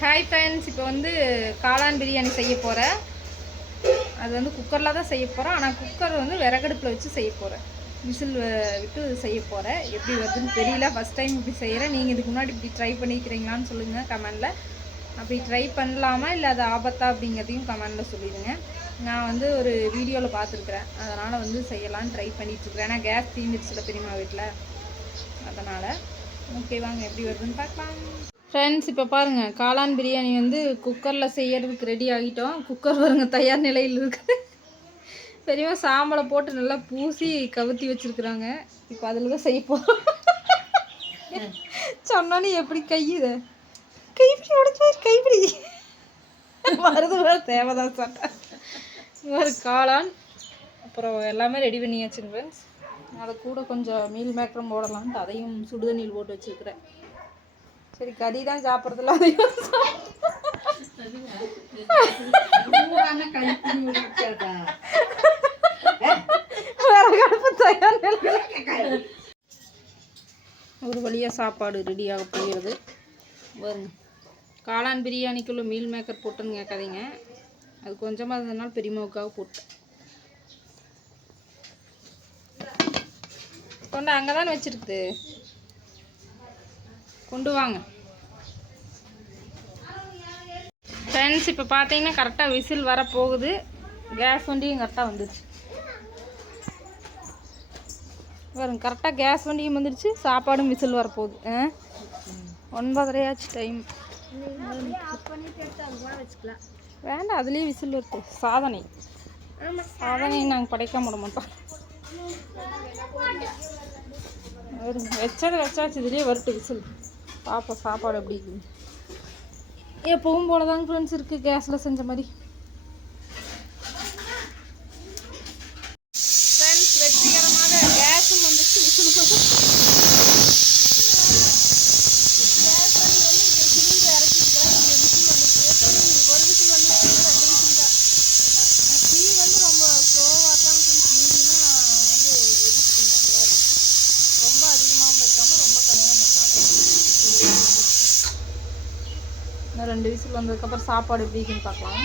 Hi friends, இப்போ வந்து காளான் பிரியாணி செய்ய போகிறேன். அது வந்து குக்கரில் தான் செய்ய போகிறேன். ஆனால் குக்கர் வந்து விறகடுப்பில் வச்சு செய்ய போகிறேன். விசில் விட்டு செய்ய போகிறேன். எப்படி வருதுன்னு தெரியல. ஃபஸ்ட் டைம் இப்படி செய்கிறேன். நீங்கள் இதுக்கு முன்னாடி இப்படி ட்ரை பண்ணிக்கிறீங்களான்னு சொல்லுங்கள் கமெண்டில். அப்படி ட்ரை பண்ணலாமா இல்லை அது ஆபத்தா அப்படிங்கிறதையும் கமெண்டில் சொல்லிடுங்க. நான் வந்து ஒரு வீடியோவில் பார்த்துருக்குறேன். அதனால் வந்து செய்யலான்னு ட்ரை பண்ணிகிட்ருக்குறேன். ஏன்னா கேஸ் தீந்துடுச்சுல பெரியம்மா வீட்டில், அதனால். ஓகே, வாங்க எப்படி வருதுன்னு பார்க்கலாம். ஃப்ரெண்ட்ஸ், இப்போ பாருங்கள், காளான் பிரியாணி வந்து குக்கரில் செய்கிறதுக்கு ரெடி ஆகிட்டோம். குக்கர் பாருங்கள் தயார் நிலையில் இருக்குது. பெரியவா சாம்பலை போட்டு நல்லா பூசி கவுத்தி வச்சுருக்குறாங்க. இப்போ அதில் தான் செய்ய போகிறோம். சொன்னோன்னே எப்படி கைப்பிடி உடச்சி கைப்பிடி வருது வேறு தேவைதான் சாட்டை. ஒரு காளான் அப்புறம் எல்லாமே ரெடி பண்ணியாச்சுங்க ஃப்ரெண்ட்ஸ். அதை கூட கொஞ்சம் மீல் மேக்கரும் போடலான்ட்டு அதையும் சுடுதண்ணியில் போட்டு வச்சுருக்கிறேன். சரி, கறி தான் சாப்பிட்றதுல அதையும் ஒரு வழியாக சாப்பாடு ரெடியாக போயிடுது. வருங்க, காளான் பிரியாணிக்குள்ளே மீல் மேக்கர் போட்டுன்னு கேட்காதீங்க. அது கொஞ்சமாக இருந்ததுனால பெரியம்மாவுக்காக போட்டேன். கொண்டு அங்கே தானே வச்சுருக்குது, கொண்டு வாங்க ஃப்ரெண்ட்ஸ். இப்போ பார்த்தீங்கன்னா கரெக்டாக விசில் வரப்போகுது. கேஸ் வண்டியும் கரெக்டாக வந்துடுச்சு. வரும் கரெக்டாக கேஸ் வண்டியும் வந்துடுச்சு. சாப்பாடும் விசில் வரப்போகுது. 9:30 டைம். வேண்டாம், அதுலேயே விசில் வருது. சாதனை நாங்கள் படைக்க விட மாட்டோம். வச்சாச்சு, இதுலேயே வரட்டு விசில். பார்ப்போம் சாப்பாடு எப்படி இருக்குது. எப்பவும் போல தாங்க ஃப்ரெண்ட்ஸ் இருக்குது, கேஸில் செஞ்ச மாதிரி. ஃப்ரெண்ட்ஸ், வெற்றிகரமாக கேஸும் வந்துச்சு, விசில் கேஸ் வண்டி வந்து இங்கே சிலிண்டர் இறக்கிட்டுக்கிறேன். இங்கே விசில் வந்துச்சு. ஒரு விசில் வந்துச்சு, 2 விசில் தான். டீ வந்து ரொம்ப ஸ்லோவாக தான் ஃப்ரெண்ட்ஸ், மீடியமாக வந்து எடுத்துக்கிட்டேன். ரொம்ப அதிகமாகவும் வைக்காமல் ரொம்ப கம்மியாக வைக்காமல். இன்னும் 2 விசில் வந்ததுக்கப்புறம் சாப்பாடு எப்படி இருக்குன்னு பார்க்கலாம்.